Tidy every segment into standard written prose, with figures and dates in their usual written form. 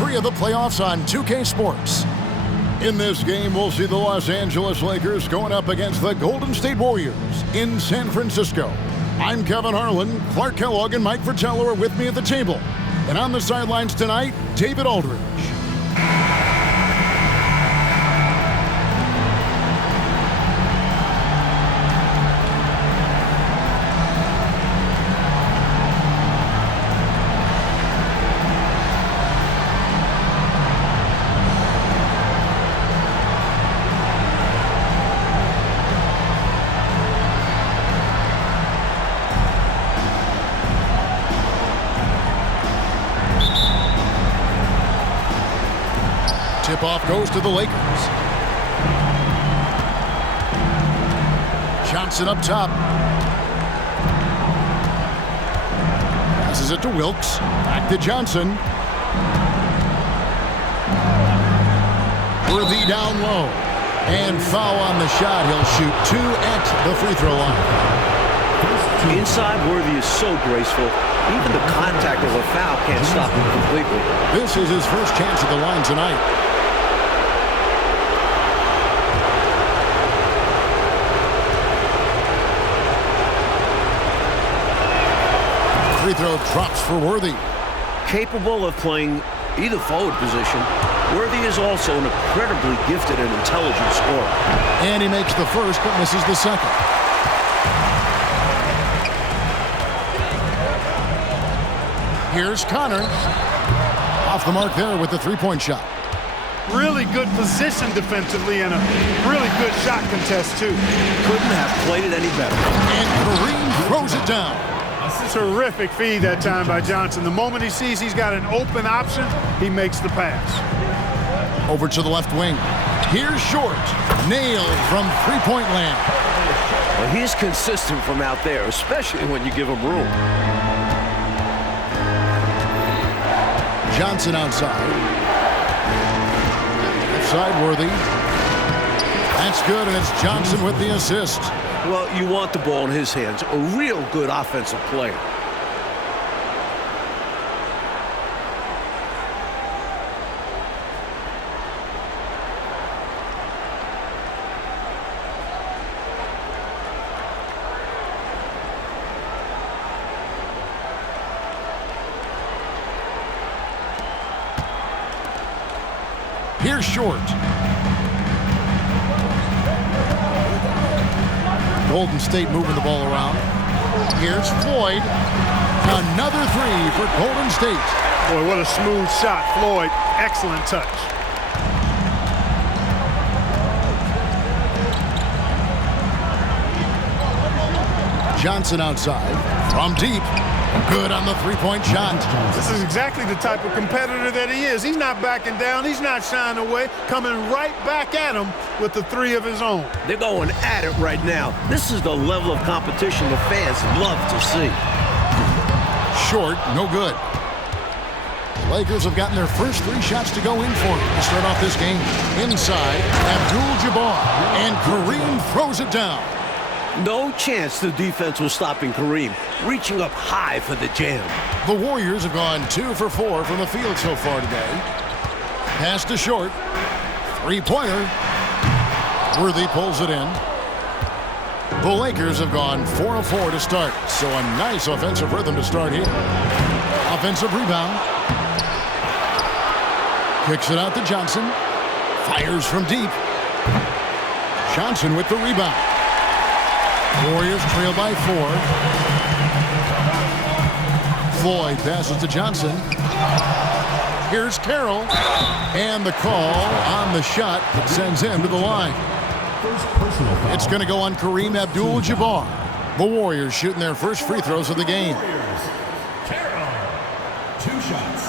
3 of the playoffs on 2K Sports. In this game, we'll see the Los Angeles Lakers going up against the Golden State Warriors in San Francisco. I'm Kevin Harlan. Clark Kellogg and Mike Fratello are with me at the table. And on the sidelines tonight, David Aldridge. Tip-off goes to the Lakers. Johnson up top. Passes it to Wilkes. Back to Johnson. Worthy down low. And foul on the shot. He'll shoot 2 at the free throw line. Inside, Worthy is so graceful. Even the contact of a foul can't stop him completely. This is his first chance at the line tonight. Free throw drops for Worthy. Capable of playing either forward position, Worthy is also an incredibly gifted and intelligent scorer. And he makes the first but misses the second. Here's Connor. Off the mark there with the three-point shot. Really good position defensively and a really good shot contest, too. Couldn't have played it any better. And Kareem throws it down. Terrific feed that time by Johnson. The moment he sees he's got an open option, he makes the pass. Over to the left wing. Here's Short. Nailed from three-point land. Well, he's consistent from out there, especially when you give him room. Johnson outside. Outside Worthy. That's good, and it's Johnson with the assist. Well, you want the ball in his hands. A real good offensive player. Here's Short. Golden State moving the ball around. Here's Floyd. Another three for Golden State. Boy, what a smooth shot, Floyd. Excellent touch. Johnson outside. From deep. Good on the three-point shot. This is exactly the type of competitor that he is. He's not backing down. He's not shying away. Coming right back at him with the three of his own. They're going at it right now. This is the level of competition the fans love to see. Short, no good. The Lakers have gotten their first 3 shots to go in for it to start off this game. Inside, Abdul-Jabbar. And Kareem throws it down. No chance the defense was stopping Kareem. Reaching up high for the jam. The Warriors have gone 2 for 4 from the field so far today. Pass to Short. Three-pointer. Worthy pulls it in. The Lakers have gone 4 of 4 to start, so a nice offensive rhythm to start here. Offensive rebound. Kicks it out to Johnson. Fires from deep. Johnson with the rebound. Warriors trail by 4. Floyd passes to Johnson. Here's Carroll. And the call on the shot that sends him to the line. It's going to go on Kareem Abdul-Jabbar. The Warriors shooting their first free throws of the game. Carroll, 2 shots.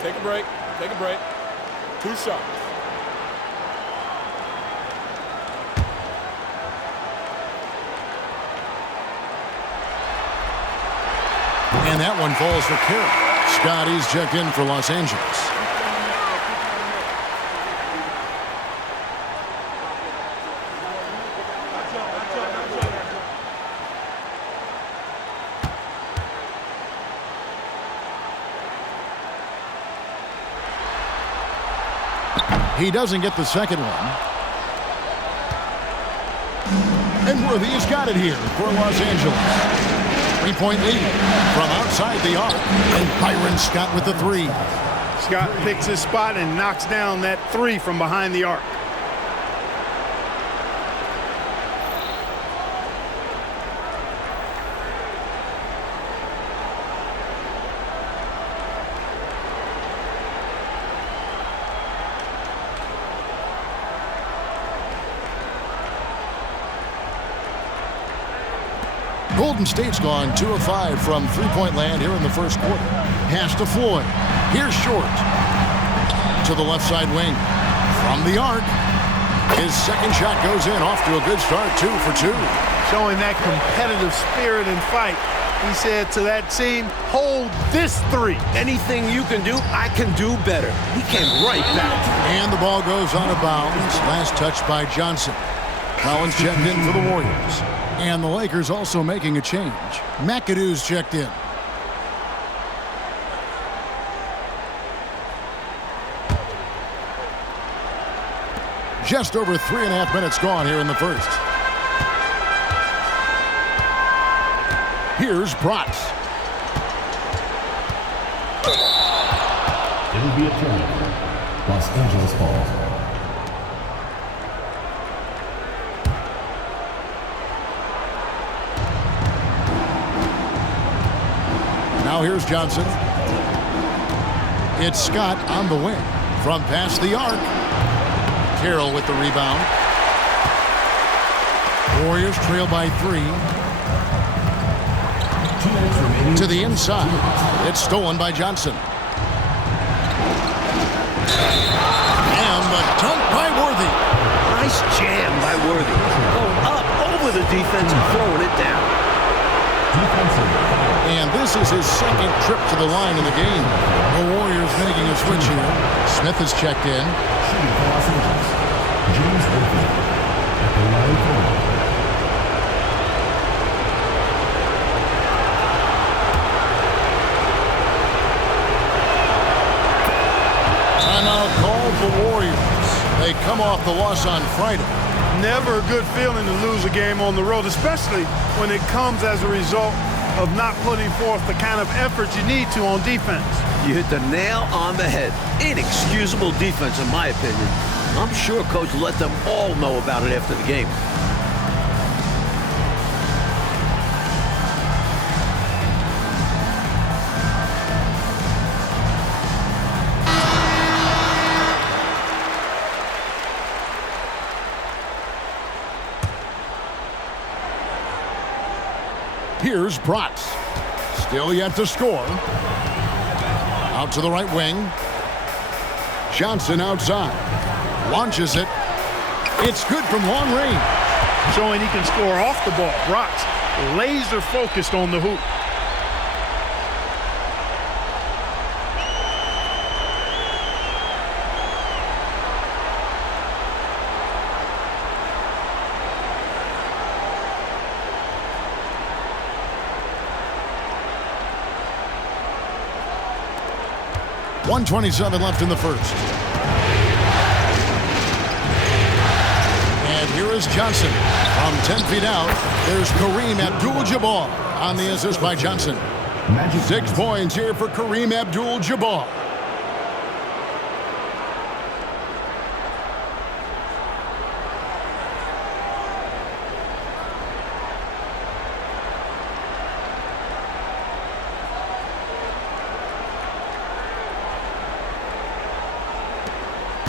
Take a break. Take a break. 2 shots. And that one falls for Carroll. Scotty's checked in for Los Angeles. He doesn't get the second one. And Worthy's got it here for Los Angeles. 3-point lead from outside the arc. And Byron Scott with the three. Scott picks his spot and knocks down that three from behind the arc. Golden State's gone 2 of 5 from three-point land here in the first quarter. Pass to Floyd. Here's Short. To the left side wing. From the arc. His second shot goes in. Off to a good start. 2 for 2. Showing that competitive spirit and fight. He said to that team, hold this three. Anything you can do, I can do better. He came right back. And the ball goes out of bounds. Last touch by Johnson. Collins checked in for the Warriors. And the Lakers also making a change. McAdoo's checked in. Just over 3.5 minutes gone here in the first. Here's Bratz. It'll be a turnover. Los Angeles ball. Now here's Johnson. It's Scott on the wing. From past the arc. Carroll with the rebound. Warriors trail by 3. To the inside. It's stolen by Johnson. And the dunk by Worthy. Nice jam by Worthy. Going up over the defense and throwing it down. And this is his second trip to the line in the game. The Warriors making a switch here. Smith has checked in. Shooting for Los Angeles. James Worthy at the line for one. Timeout called the Warriors. They come off the loss on Friday. Never a good feeling to lose a game on the road, especially when it comes as a result of not putting forth the kind of effort you need to on defense. You hit the nail on the head. Inexcusable defense, in my opinion. I'm sure Coach let them all know about it after the game. Here's Bratz. Still yet to score. Out to the right wing. Johnson outside. Launches it. It's good from long range. Showing he can score off the ball. Bratz laser focused on the hoop. .127 left in the first. And here is Johnson. From 10 feet out, there's Kareem Abdul-Jabbar on the assist by Johnson. 6 points here for Kareem Abdul-Jabbar.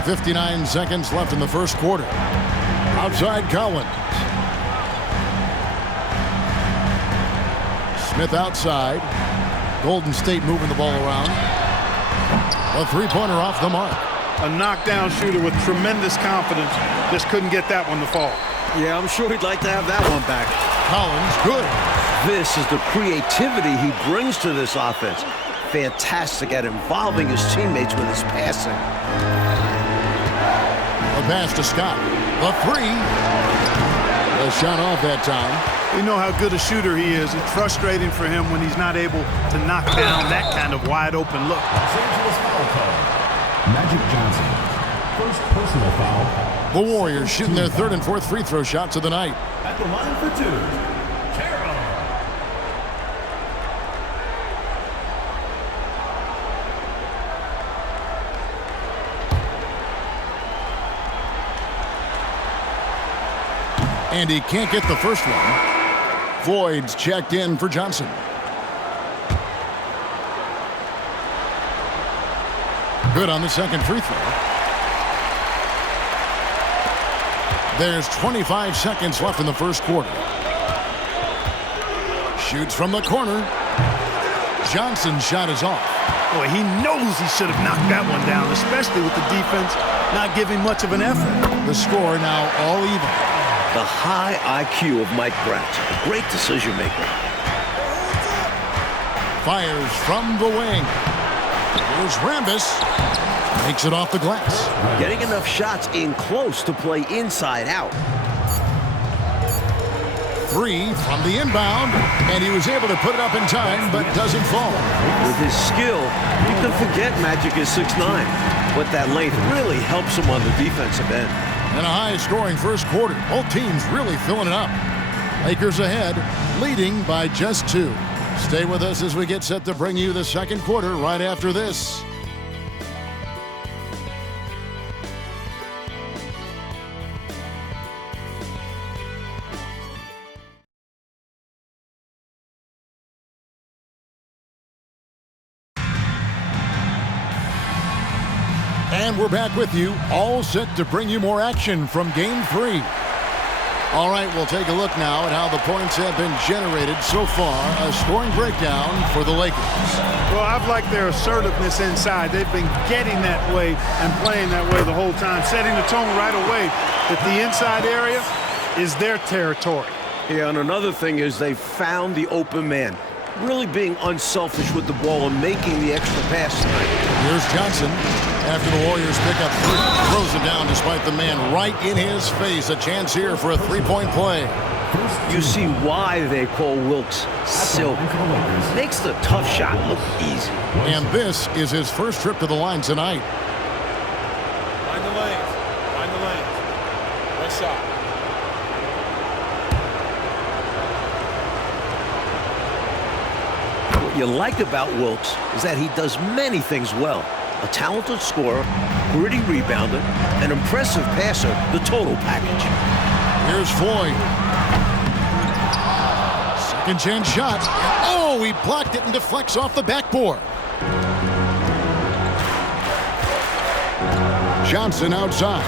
.59 seconds left in the first quarter. Outside Collins. Smith outside. Golden State moving the ball around. A three-pointer off the mark. A knockdown shooter with tremendous confidence. Just couldn't get that one to fall. Yeah, I'm sure he'd like to have that one back. Collins, good. This is the creativity he brings to this offense. Fantastic at involving his teammates with his passing. A pass to Scott. The three. A shot off that time. We know how good a shooter he is. It's frustrating for him when he's not able to knock down that kind of wide open look. Los Angeles foul call. Magic Johnson. First personal foul. The Warriors shooting their third and fourth free throw shots of the night. At the line for two, Carroll. And he can't get the first one. Floyd's checked in for Johnson. Good on the second free throw. There's 25 seconds left in the first quarter. Shoots from the corner. Johnson's shot is off. Boy, he knows he should have knocked that one down, especially with the defense not giving much of an effort. The score now all even. The high IQ of Mike Bratz, a great decision maker. Fires from the wing. Here's Rambis. Makes it off the glass. Getting enough shots in close to play inside out. Three from the inbound, and he was able to put it up in time, but doesn't fall. With his skill, you can forget Magic is 6'9", but that length really helps him on the defensive end. And a high-scoring first quarter. Both teams really filling it up. Lakers ahead, leading by just 2. Stay with us as we get set to bring you the second quarter right after this. And we're back with you, all set to bring you more action from Game 3. All right, we'll take a look now at how the points have been generated so far. A scoring breakdown for the Lakers. Well, I've liked their assertiveness inside. They've been getting that way and playing that way the whole time, setting the tone right away that the inside area is their territory. Yeah, and another thing is they found the open man, really being unselfish with the ball and making the extra pass tonight. Here's Johnson. After the Warriors pick up 3, throws it down despite the man right in his face. A chance here for a three-point play. You see why they call Wilkes silk. Makes the tough shot look easy. And this is his first trip to the line tonight. Find the lanes. Find the lanes. Nice shot. What you like about Wilkes is that he does many things well. A talented scorer, gritty rebounder, an impressive passer, the total package. Here's Floyd. Second chance shot. Oh, he blocked it and deflects off the backboard. Johnson outside.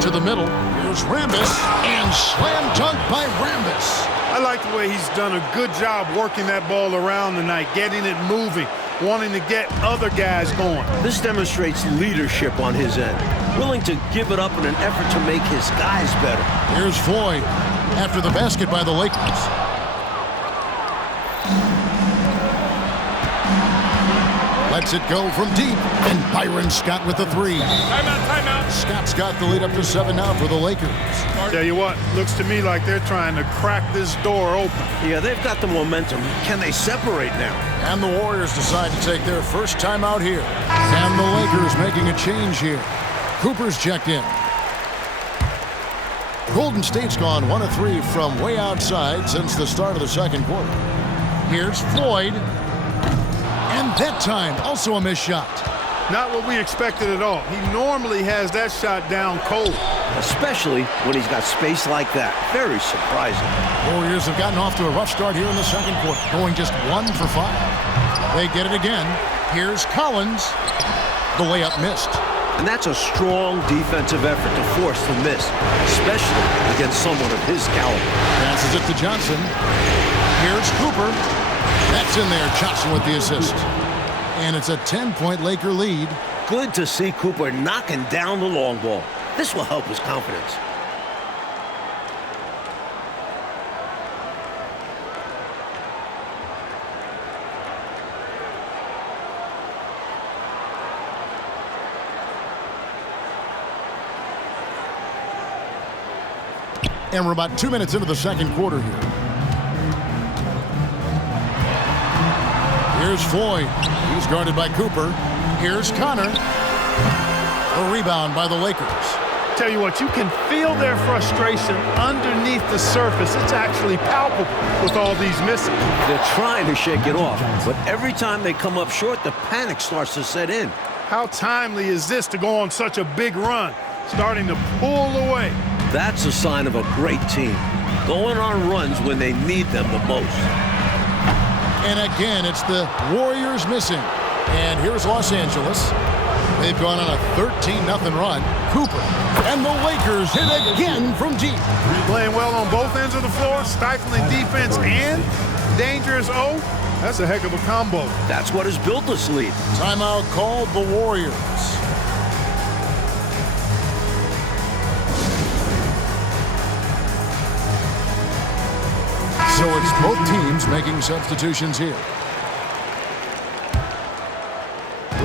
To the middle. Here's Rambis. And slam dunk by Rambis. I like the way he's done a good job working that ball around tonight, getting it moving, wanting to get other guys going. This demonstrates leadership on his end, willing to give it up in an effort to make his guys better. Here's Floyd after the basket by the Lakers. Lets it go from deep, and Byron Scott with the 3. Timeout, timeout. Scott's got the lead up to 7 now for the Lakers. Tell you what, looks to me like they're trying to crack this door open. Yeah, they've got the momentum. Can they separate now? And the Warriors decide to take their first time out here. And the Lakers making a change here. Cooper's checked in. Golden State's gone 1 of 3 from way outside since the start of the second quarter. Here's Floyd. And that time, also a missed shot. Not what we expected at all. He normally has that shot down cold. Especially when he's got space like that. Very surprising. Warriors have gotten off to a rough start here in the second quarter, going just 1 for 5. They get it again. Here's Collins. The layup missed. And that's a strong defensive effort to force the miss, especially against someone of his caliber. Passes it to Johnson. Here's Cooper. That's in there. Johnson with the assist. And it's a 10-point Laker lead. Good to see Cooper knocking down the long ball. This will help his confidence. And we're about 2 minutes into the second quarter here. Here's Floyd. He's guarded by Cooper. Here's Connor. A rebound by the Lakers. Tell you what, you can feel their frustration underneath the surface. It's actually palpable with all these misses. They're trying to shake it off, but every time they come up short, the panic starts to set in. How timely is this to go on such a big run, starting to pull away? That's a sign of a great team, going on runs when they need them the most. And again, it's the Warriors missing. And here's Los Angeles. They've gone on a 13-0 run. Cooper. And the Lakers hit again from deep. Playing well on both ends of the floor, stifling defense and dangerous O. That's a heck of a combo. That's what has built this lead. Timeout called the Warriors. So it's both teams making substitutions here.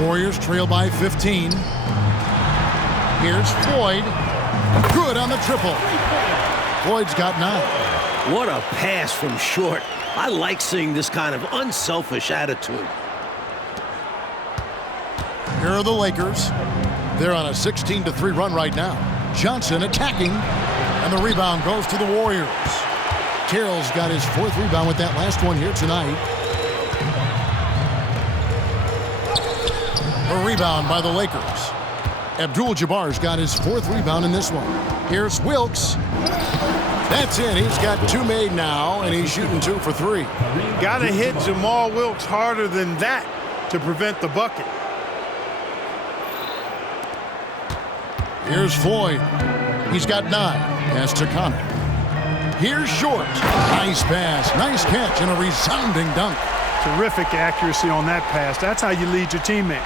Warriors trail by 15. Here's Floyd. Good on the triple. Floyd's got 9. What a pass from short. I like seeing this kind of unselfish attitude. Here are the Lakers. They're on a 16-3 run right now. Johnson attacking, and the rebound goes to the Warriors. Carroll's got his 4th rebound with that last one here tonight. A rebound by the Lakers. Abdul-Jabbar's got his 4th rebound in this one. Here's Wilkes. That's it. He's got 2 made now, and he's shooting 2 for 3. Got to hit Jamal Wilkes harder than that to prevent the bucket. Here's Floyd. He's got 9. Pass to Connor. Here's Short. Nice pass. Nice catch and a resounding dunk. Terrific accuracy on that pass. That's how you lead your teammate.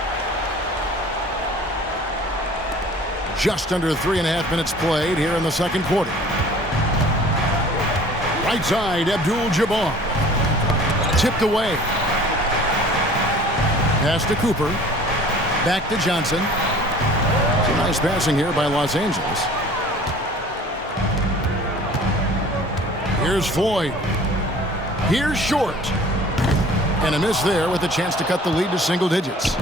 Just under 3.5 minutes played here in the second quarter. Right side, Abdul-Jabbar. Tipped away. Pass to Cooper. Back to Johnson. Some nice passing here by Los Angeles. Here's Floyd. Here's Short. And a miss there with a chance to cut the lead to single digits.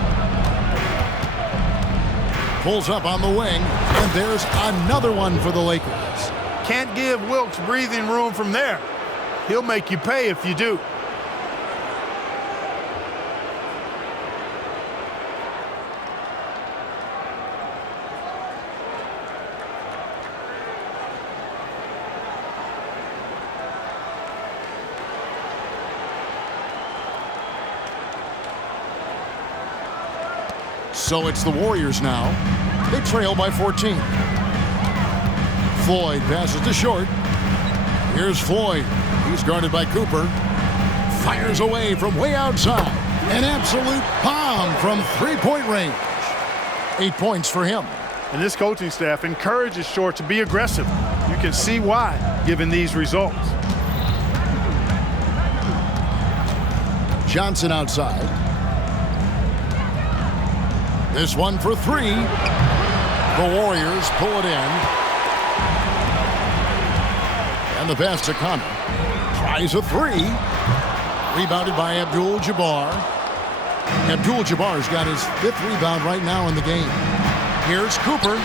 Pulls up on the wing, and there's another one for the Lakers. Can't give Wilkes breathing room from there. He'll make you pay if you do. So it's the Warriors now. They trail by 14. Floyd passes to Short. Here's Floyd. He's guarded by Cooper. Fires away from way outside. An absolute bomb from three-point range. 8 points for him. And this coaching staff encourages Short to be aggressive. You can see why, given these results. Johnson outside. This one for 3. The Warriors pull it in. And the pass to Connor. Tries a 3. Rebounded by Abdul-Jabbar. Abdul-Jabbar's got his 5th rebound right now in the game. Here's Cooper.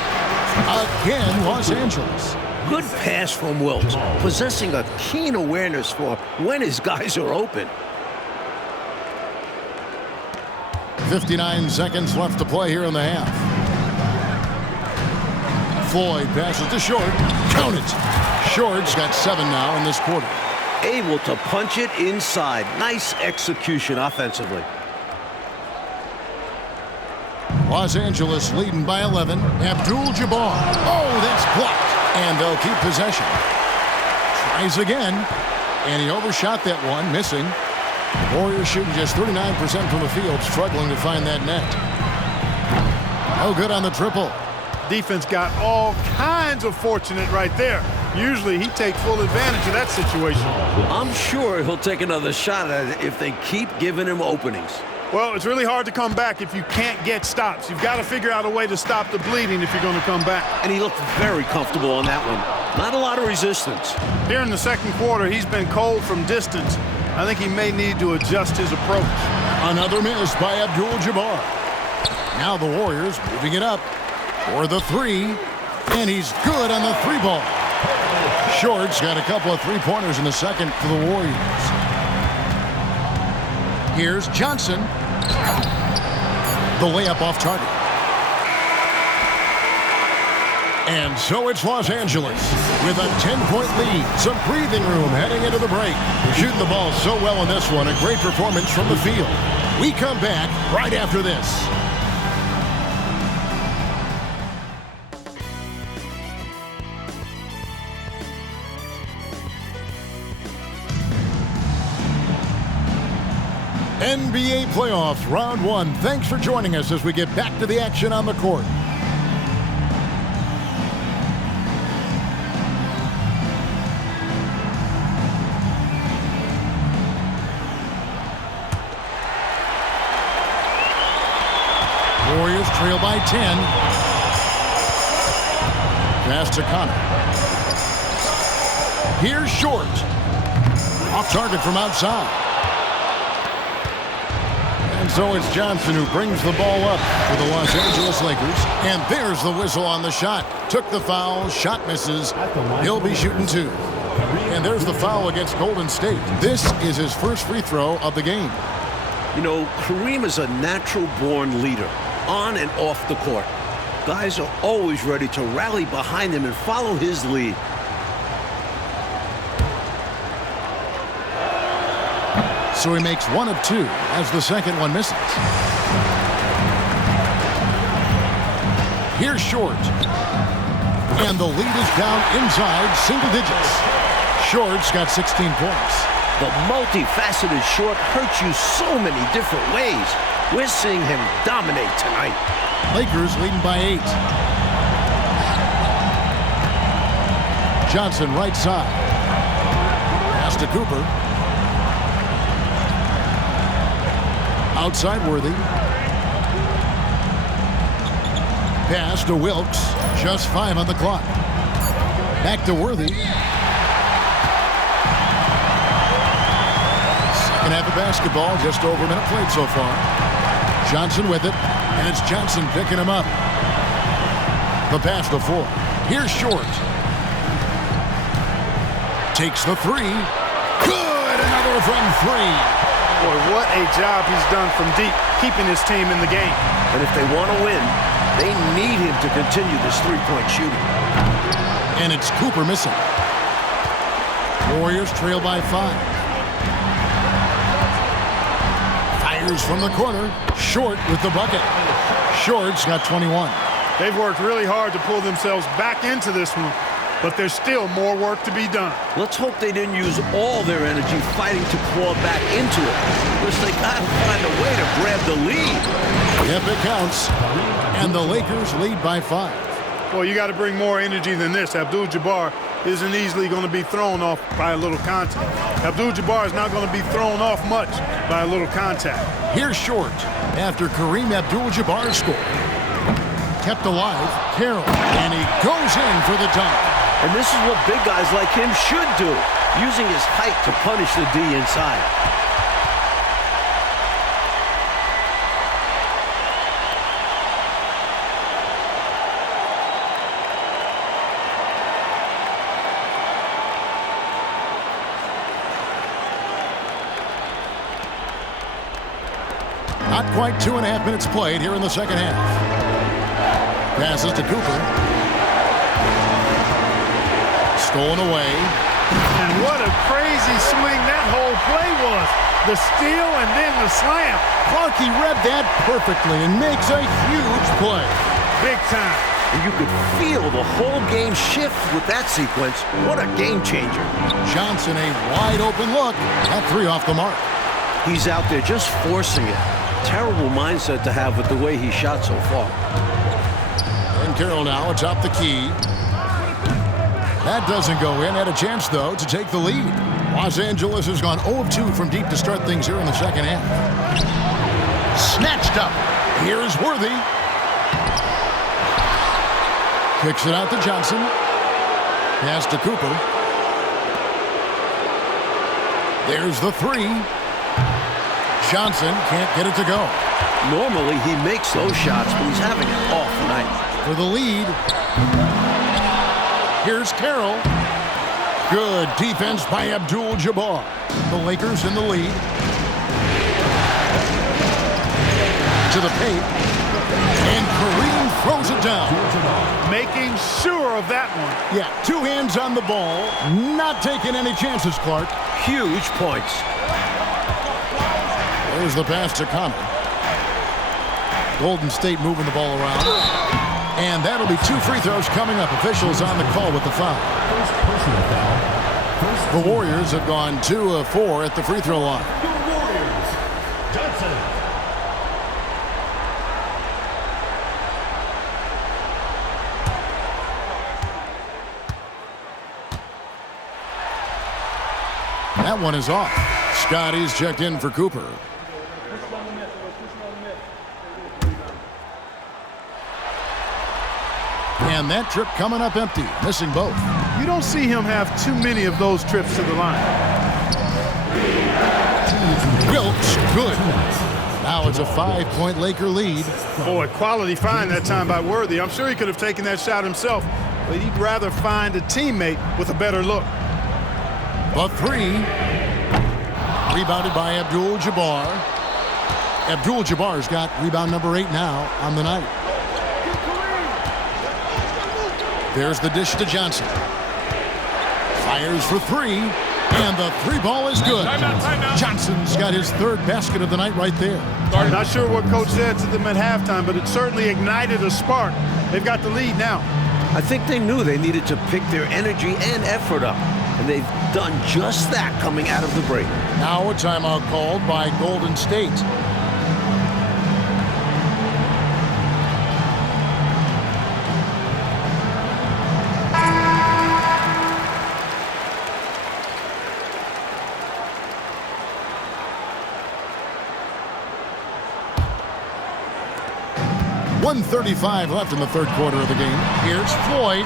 Again, Los Angeles. Good pass from Wilkes, possessing a keen awareness for when his guys are open. 59 seconds left to play here in the half. Floyd passes to Short. Count it. Short's got 7 now in this quarter. Able to punch it inside. Nice execution offensively. Los Angeles leading by 11. Abdul-Jabbar. Oh, that's blocked. And they'll keep possession. Tries again. And he overshot that one, missing. The Warriors shooting just 39% from the field, struggling to find that net. Oh, good on the triple. Defense got all kinds of fortunate right there. Usually he takes full advantage of that situation. I'm sure he'll take another shot at it if they keep giving him openings. Well, it's really hard to come back if you can't get stops. You've got to figure out a way to stop the bleeding if you're going to come back. And he looked very comfortable on that one. Not a lot of resistance. Here in the second quarter, he's been cold from distance. I think he may need to adjust his approach. Another miss by Abdul-Jabbar. Now the Warriors moving it up. for the three, and he's good on the three ball. Short's got a couple of three-pointers in the second for the Warriors. Here's Johnson. The layup off target. And so it's Los Angeles with a 10-point lead. Some breathing room heading into the break. Shooting the ball so well in this one. A great performance from the field. We come back right after this. NBA Playoffs Round 1. Thanks for joining us as we get back to the action on the court. Warriors trail by 10. Pass to Connor. Here's Short. Off target from outside. And so it's Johnson who brings the ball up for the Los Angeles Lakers. And there's the whistle on the shot. Took the foul. Shot misses. He'll be shooting two. And there's the foul against Golden State. This is his first free throw of the game. You know, Kareem is a natural-born leader, on and off the court. Guys are always ready to rally behind him and follow his lead. So he makes one of two as the second one misses. Here's Short. And the lead is down inside single digits. Short's got 16 points. The multifaceted Short hurts you so many different ways. We're seeing him dominate tonight. Lakers leading by 8. Johnson right side. Pass to Cooper. Outside Worthy. Pass to Wilkes. Just 5 on the clock. Back to Worthy. Second half of basketball, just over a minute played so far. Johnson with it, and it's Johnson picking him up. The pass to 4. Here's Short. Takes the three. Good! Another from 3. Boy, what a job he's done from deep, keeping his team in the game. And if they want to win, they need him to continue this three-point shooting. And it's Cooper missing. Warriors trail by 5. Fires from the corner. Short with the bucket. Short's got 21. They've worked really hard to pull themselves back into this one, but there's still more work to be done. Let's hope they didn't use all their energy fighting to claw back into it, because they got to find a way to grab the lead. Yep, it counts. And the Lakers lead by 5. Well, you got to bring more energy than this. Abdul-Jabbar isn't easily going to be thrown off by a little contact. Abdul-Jabbar is not going to be thrown off much by a little contact. Here's Short after Kareem Abdul-Jabbar scored. Kept alive, Carroll, and he goes in for the dunk. And this is what big guys like him should do, using his height to punish the D inside. Not quite 2.5 minutes played here in the second half. Passes to Cooper. Stolen away. And what a crazy swing that whole play was. The steal and then the slam. Clarkie read that perfectly and makes a huge play. Big time. And you could feel the whole game shift with that sequence. What a game changer. Johnson, a wide open look. That 3 off the mark. He's out there just forcing it. Terrible mindset to have with the way he shot so far. And Carroll now atop the key. That doesn't go in. Had a chance, though, to take the lead. Los Angeles has gone 0 of 2 from deep to start things here in the second half. Snatched up. Here's Worthy. Kicks it out to Johnson. Pass to Cooper. There's the 3. Johnson can't get it to go. Normally he makes those shots, but he's having an off night. for the lead. Here's Carroll. Good defense by Abdul-Jabbar. The Lakers in the lead. To the paint. And Kareem throws it down. Making sure of that one. Yeah, 2 hands on the ball. Not taking any chances, Clark. Huge points. There's the pass to Connor. Golden State moving the ball around. And that'll be 2 free throws coming up. Officials on the call with the foul. First personal foul. The Warriors have gone 2 of 4 at the free throw line. Warriors. Johnson. That one is off. Scotty's checked in for Cooper. And that trip coming up empty, missing both. You don't see him have too many of those trips to the line. Wilkes, good. Now it's a 5-point Laker lead. Boy, quality find that time by Worthy. I'm sure he could have taken that shot himself, but he'd rather find a teammate with a better look. The 3. Rebounded by Abdul-Jabbar. Abdul-Jabbar's got rebound number 8 now on the night. There's the dish to Johnson. Fires for 3. And the 3 ball is good. Timeout. Johnson's got his 3rd basket of the night right there. I'm not sure what coach said to them at halftime, but it certainly ignited a spark. They've got the lead now. I think they knew they needed to pick their energy and effort up. And they've done just that coming out of the break. Now a timeout called by Golden State. .135 left in the 3rd quarter of the game. Here's Floyd.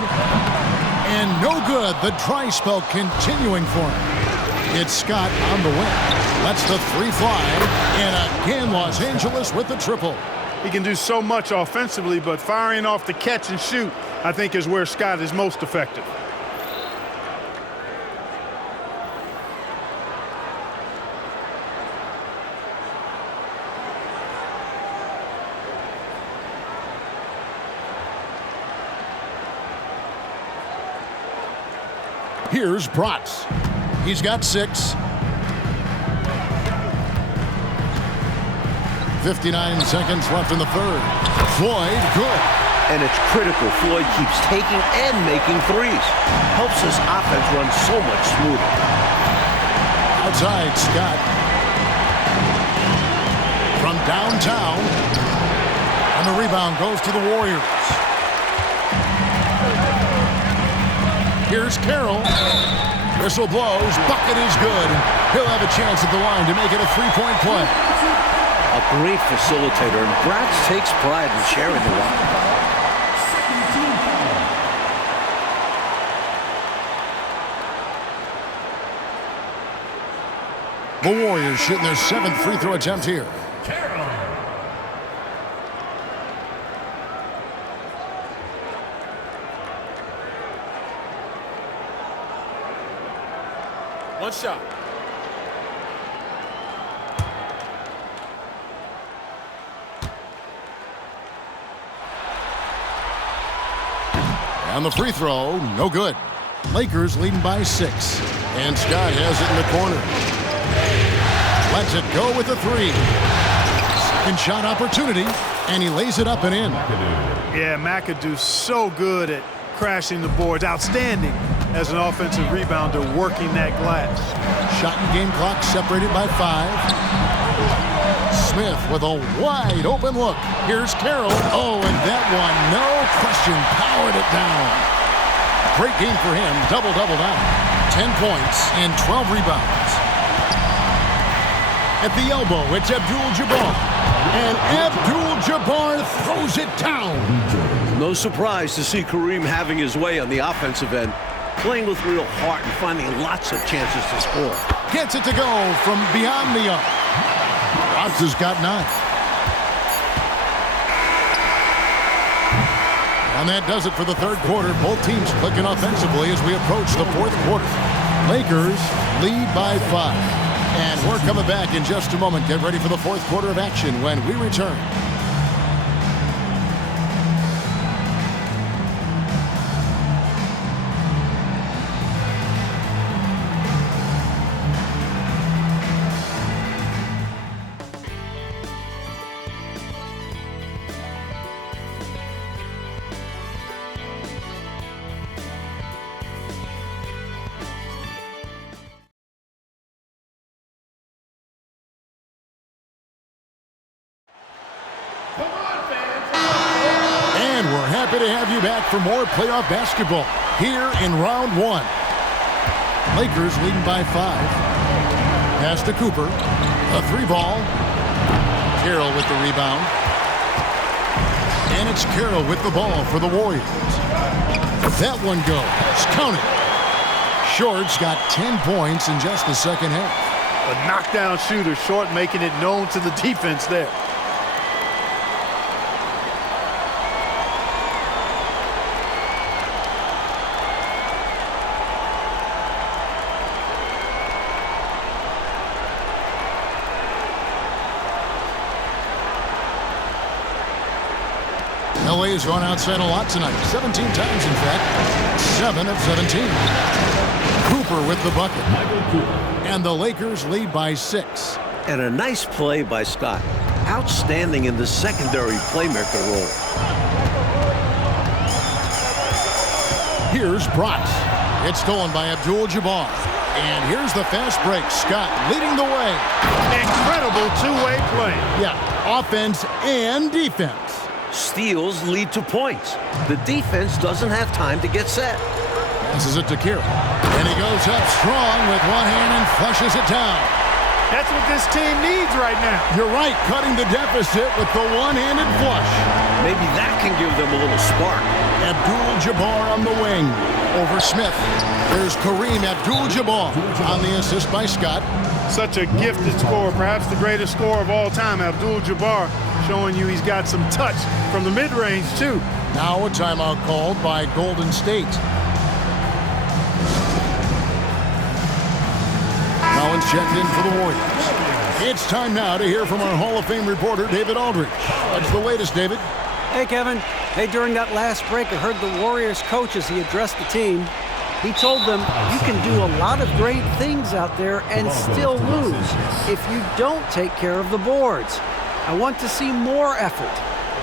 And no good. The dry spell continuing for him. It's Scott on the win. Lets the 3 fly. And again, Los Angeles with the triple. He can do so much offensively, but firing off the catch and shoot, I think, is where Scott is most effective. Here's Bratz. He's got 6. 59 seconds left in the 3rd. Floyd, good. And it's critical Floyd keeps taking and making threes. Helps his offense run so much smoother. Outside, Scott. From downtown. And the rebound goes to the Warriors. Here's Carroll. Whistle blows. Bucket is good. He'll have a chance at the line to make it a 3-point play. A great facilitator, and Bratz takes pride in sharing the rock. The Warriors shooting their 7th free throw attempt here. One shot. And the free throw, no good. Lakers leading by 6. And Scott has it in the corner. Lets it go with a 3. Second shot opportunity, and he lays it up and in. Yeah, McAdoo so good at crashing the boards. Outstanding as an offensive rebounder working that glass. Shot and game clock separated by 5. Smith with a wide open look. Here's Carroll. Oh, and that one, no question, powered it down. Great game for him. Double-double now. 10 points and 12 rebounds. At the elbow, it's Abdul-Jabbar. And Abdul-Jabbar throws it down. No surprise to see Kareem having his way on the offensive end, playing with real heart and finding lots of chances to score. Gets it to go from beyond the arc. Bratz has got 9. And that does it for the third quarter. Both teams clicking offensively as we approach the fourth quarter. Lakers lead by 5. And we're coming back in just a moment. Get ready for the fourth quarter of action when we return. And we're happy to have you back for more playoff basketball here in round 1. Lakers leading by 5. Pass to Cooper. A 3-ball. Carroll with the rebound. And it's Carroll with the ball for the Warriors. That one goes. Count it. Short's got 10 points in just the second half. A knockdown shooter. Short making it known to the defense there. LA has gone outside a lot tonight. 17 times, in fact. 7 of 17. Cooper with the bucket. And the Lakers lead by 6. And a nice play by Scott. Outstanding in the secondary playmaker role. Here's Bryce. It's stolen by Abdul-Jabbar. And here's the fast break. Scott leading the way. Incredible two-way play. Yeah, offense and defense. Steals lead to points. The defense doesn't have time to get set. Passes it to Carroll. And he goes up strong with one hand and flushes it down. That's what this team needs right now. You're right, cutting the deficit with the one-handed flush. Maybe that can give them a little spark. Abdul-Jabbar on the wing. Over Smith. There's Kareem Abdul-Jabbar on the assist by Scott. Such a gifted scorer, perhaps the greatest scorer of all time, Abdul-Jabbar, showing you he's got some touch from the mid-range, too. Now a timeout called by Golden State. Collins checked in for the Warriors. It's time now to hear from our Hall of Fame reporter, David Aldridge. What's the latest, David? Hey, Kevin. Hey, during that last break, I heard the Warriors coach as he addressed the team. He told them, you can do a lot of great things out there and still lose if you don't take care of the boards. I want to see more effort,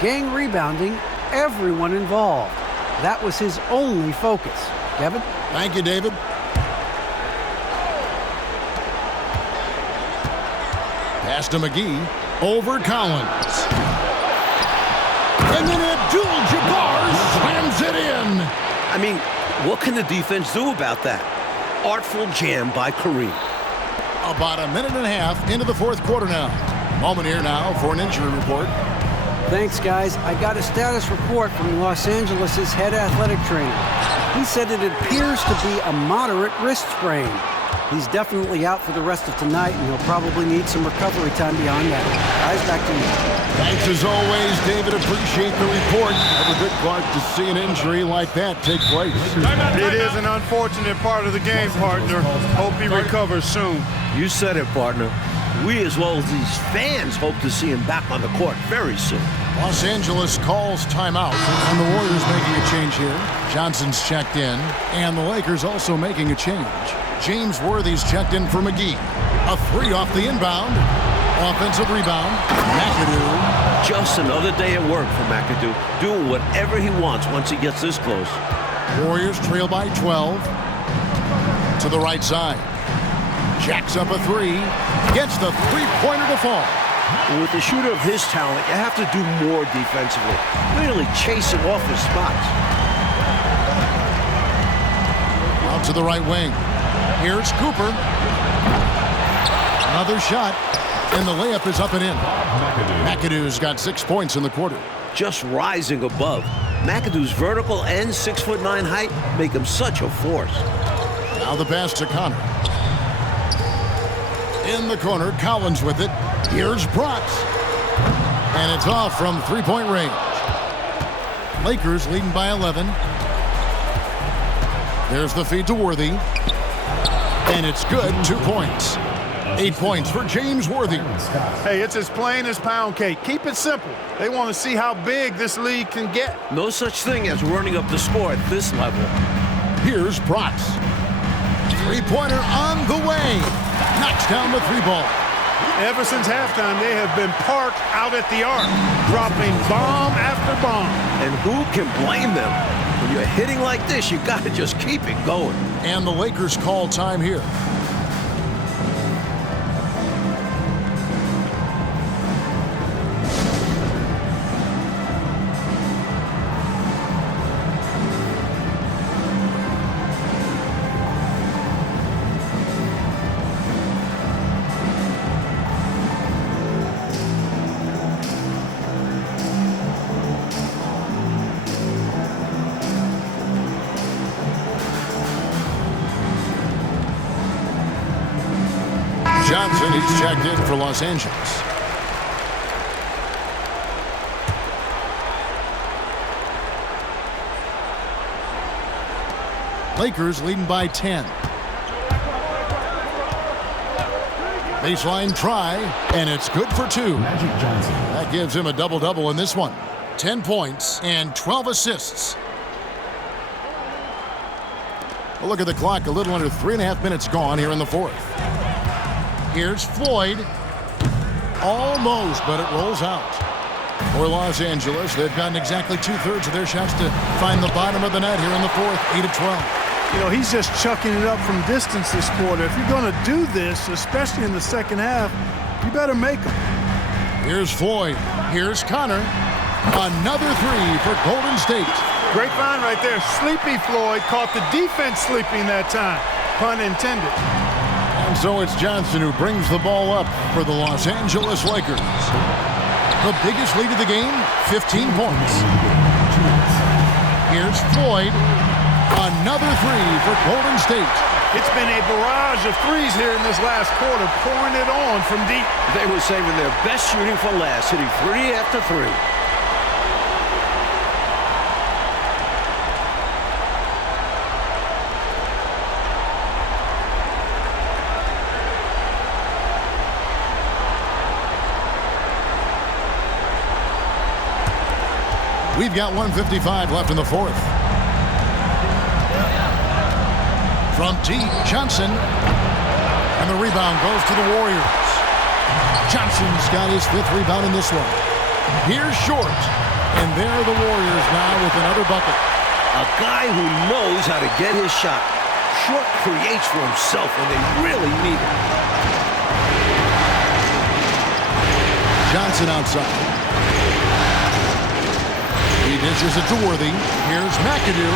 gang rebounding, everyone involved. That was his only focus. Kevin? Thank you, David. Pass to McGee. Over Collins. And then Abdul-Jabbar slams it in. I mean, what can the defense do about that? Artful jam by Kareem. About a minute and a half into the fourth quarter now. Moment here now for an injury report. Thanks, guys. I got a status report from Los Angeles' head athletic trainer. He said it appears to be a moderate wrist sprain. He's definitely out for the rest of tonight, and he'll probably need some recovery time beyond that. Guys, back to you. Thanks as always, David. Appreciate the report. Never good, Clark, to see an injury like that take place. It is an unfortunate part of the game, partner. Hope he recovers soon. You said it, partner. We, as well as these fans, hope to see him back on the court very soon. Los Angeles calls timeout, and the Warriors making a change here. Johnson's checked in, and the Lakers also making a change. James Worthy's checked in for McGee. A 3 off the inbound. Offensive rebound. McAdoo. Just another day at work for McAdoo, doing whatever he wants once he gets this close. Warriors trail by 12. To the right side. Jacks up a 3. Gets the three-pointer to fall. With a shooter of his talent, you have to do more defensively. Really chasing off his spots. Out to the right wing. Here's Cooper. Another shot. And the layup is up and in. McAdoo's got 6 points in the quarter. Just rising above. McAdoo's vertical and 6'9" height make him such a force. Now the pass to Connor. In the corner, Collins with it. Here's Bryce. And it's off from three-point range. Lakers leading by 11. There's the feed to Worthy. And it's good, 2 points. 8 points for James Worthy. Hey, it's as plain as pound cake. Keep it simple. They want to see how big this league can get. No such thing as running up the score at this level. Here's Bratz. Three-pointer on the way. Knocks down the three ball. Ever since halftime, they have been parked out at the arc, dropping bomb after bomb. And who can blame them? When you're hitting like this, you got to just keep it going. And the Lakers call time here. Johnson, he's checked in for Los Angeles. Lakers leading by 10. Baseline try, and it's good for 2. Magic Johnson. That gives him a double-double in this one. 10 points and 12 assists. Well, look at the clock. A little under 3.5 minutes gone here in the fourth. Here's Floyd. Almost, but it rolls out. For Los Angeles, they've gotten exactly 2/3 of their shots to find the bottom of the net here in the fourth, 8-12. You know, he's just chucking it up from distance this quarter. If you're going to do this, especially in the second half, you better make them. Here's Floyd. Here's Connor. Another three for Golden State. Great find right there. Sleepy Floyd caught the defense sleeping that time. Pun intended. And so it's Johnson who brings the ball up for the Los Angeles Lakers. The biggest lead of the game, 15 points. Here's Floyd. Another three for Golden State. It's been a barrage of threes here in this last quarter, pouring it on from deep. They were saving their best shooting for last, hitting 3 after 3. We've got 1:55 left in the fourth. From deep, Johnson. And the rebound goes to the Warriors. Johnson's got his 5th rebound in this one. Here's Short. And there are the Warriors now with another bucket. A guy who knows how to get his shot. Short creates for himself when they really need it. Johnson outside. He dishes it to Worthy. Here's McAdoo.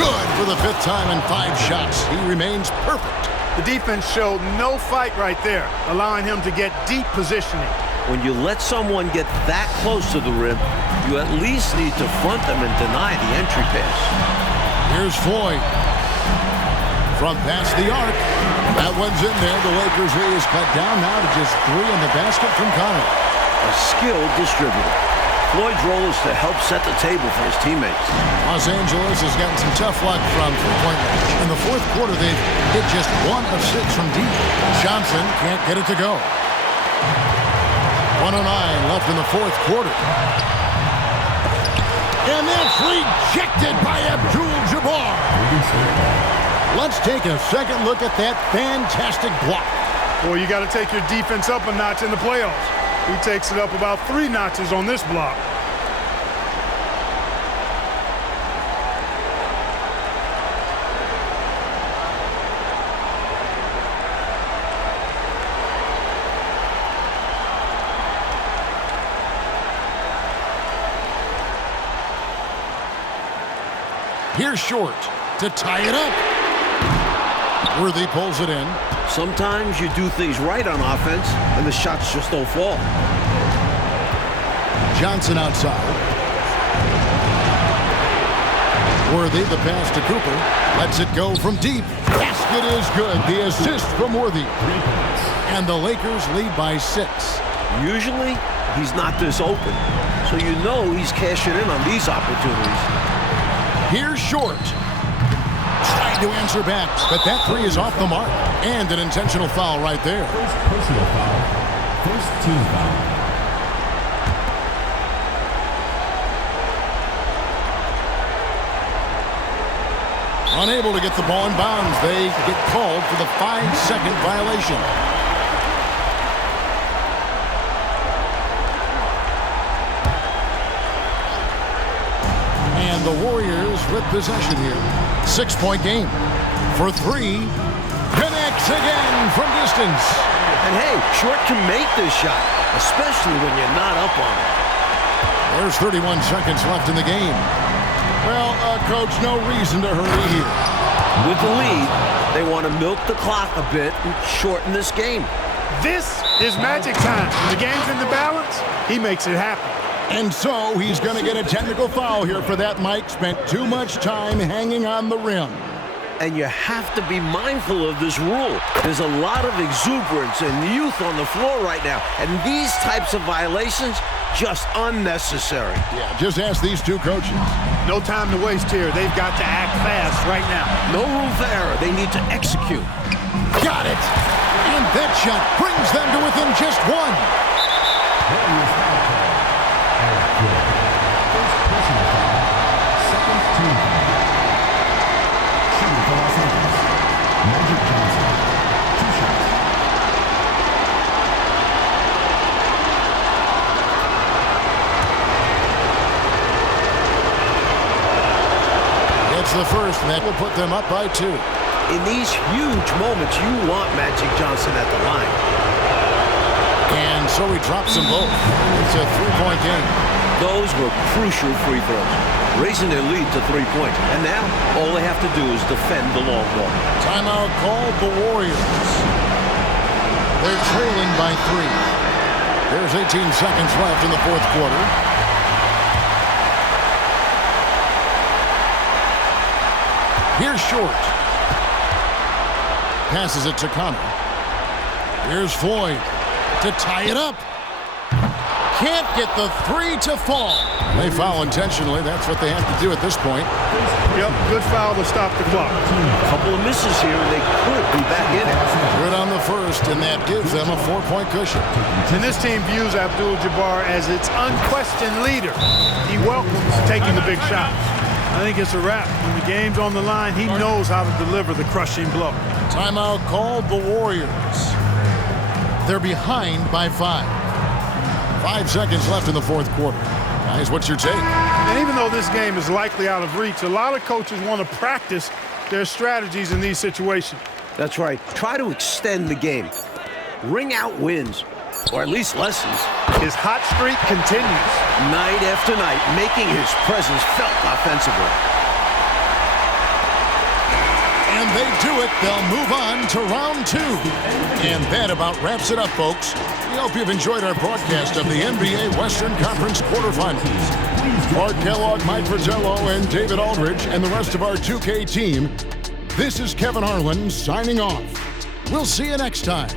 Good for the 5th time in 5 shots. He remains perfect. The defense showed no fight right there, allowing him to get deep positioning. When you let someone get that close to the rim, you at least need to front them and deny the entry pass. Here's Floyd. From past the arc. That one's in there. The Lakers lead is cut down now to just 3 in the basket from Connor. A skilled distributor. Floyd's role is to help set the table for his teammates. Los Angeles has gotten some tough luck from three-point range. In the fourth quarter, they've hit just 1 of 6 from deep. Johnson can't get it to go. 1:09 left in the fourth quarter. And that's rejected by Abdul-Jabbar. Let's take a second look at that fantastic block. Boy, you got to take your defense up a notch in the playoffs. He takes it up about 3 notches on this block. Here's Short to tie it up. Worthy pulls it in. Sometimes you do things right on offense, and the shots just don't fall. Johnson outside. Worthy, the pass to Cooper. Lets it go from deep. Basket is good. The assist from Worthy. And the Lakers lead by 6. Usually, he's not this open. so you know he's cashing in on these opportunities. Here's Short. Trying to answer back, but that three is off the mark. And an intentional foul right there. First personal foul. First team foul. Unable to get the ball in bounds. They get called for the 5-second violation. And the Warriors with possession here. 6-point game. For three. Connects again from distance. And hey, Short can make this shot, especially when you're not up on it. There's 31 seconds left in the game. Well, Coach, no reason to hurry here. With the lead, they want to milk the clock a bit and shorten this game. This is magic time. When the game's in the balance, he makes it happen. And so he's going to get a technical foul here for that. Mike spent too much time hanging on the rim. And you have to be mindful of this rule. There's a lot of exuberance and youth on the floor right now. And these types of violations, just unnecessary. Yeah, just ask these two coaches. No time to waste here. They've got to act fast right now. No room for error. They need to execute. Got it. And that shot brings them to within just one. Warriors foul call. Good. First personal foul. Second team foul. Shooting for Los Angeles. Magic Johnson. 2 shots. It's the first, and that will put them up by 2. In these huge moments, you want Magic Johnson at the line. And so he drops them both. It's a 3-point game. Those were crucial free throws, raising their lead to 3 points. And now, all they have to do is defend the long ball. Timeout called the Warriors. They're trailing by 3. There's 18 seconds left in the fourth quarter. Here's Short. Passes it to Connor. Here's Floyd to tie it up. Can't get the three to fall. They foul intentionally. That's what they have to do at this point. Yep, good foul to stop the clock. A couple of misses here, and they could be back in it. Good on the first, and that gives them a 4-point cushion. And this team views Abdul-Jabbar as its unquestioned leader. He welcomes taking the big shots. I think it's a wrap. When the game's on the line, he knows how to deliver the crushing blow. Timeout called the Warriors. They're behind by 5. 5 seconds left in the fourth quarter. Guys, what's your take? And even though this game is likely out of reach, a lot of coaches want to practice their strategies in these situations. That's right. Try to extend the game. Ring out wins, or at least lessons. His hot streak continues. Night after night, making his presence felt offensively. And they do it. They'll move on to round 2. And that about wraps it up, folks. We hope you've enjoyed our broadcast of the NBA Western Conference quarterfinals. Mark Kellogg, Mike Fratello, and David Aldridge, and the rest of our 2K team. This is Kevin Harlan signing off. We'll see you next time.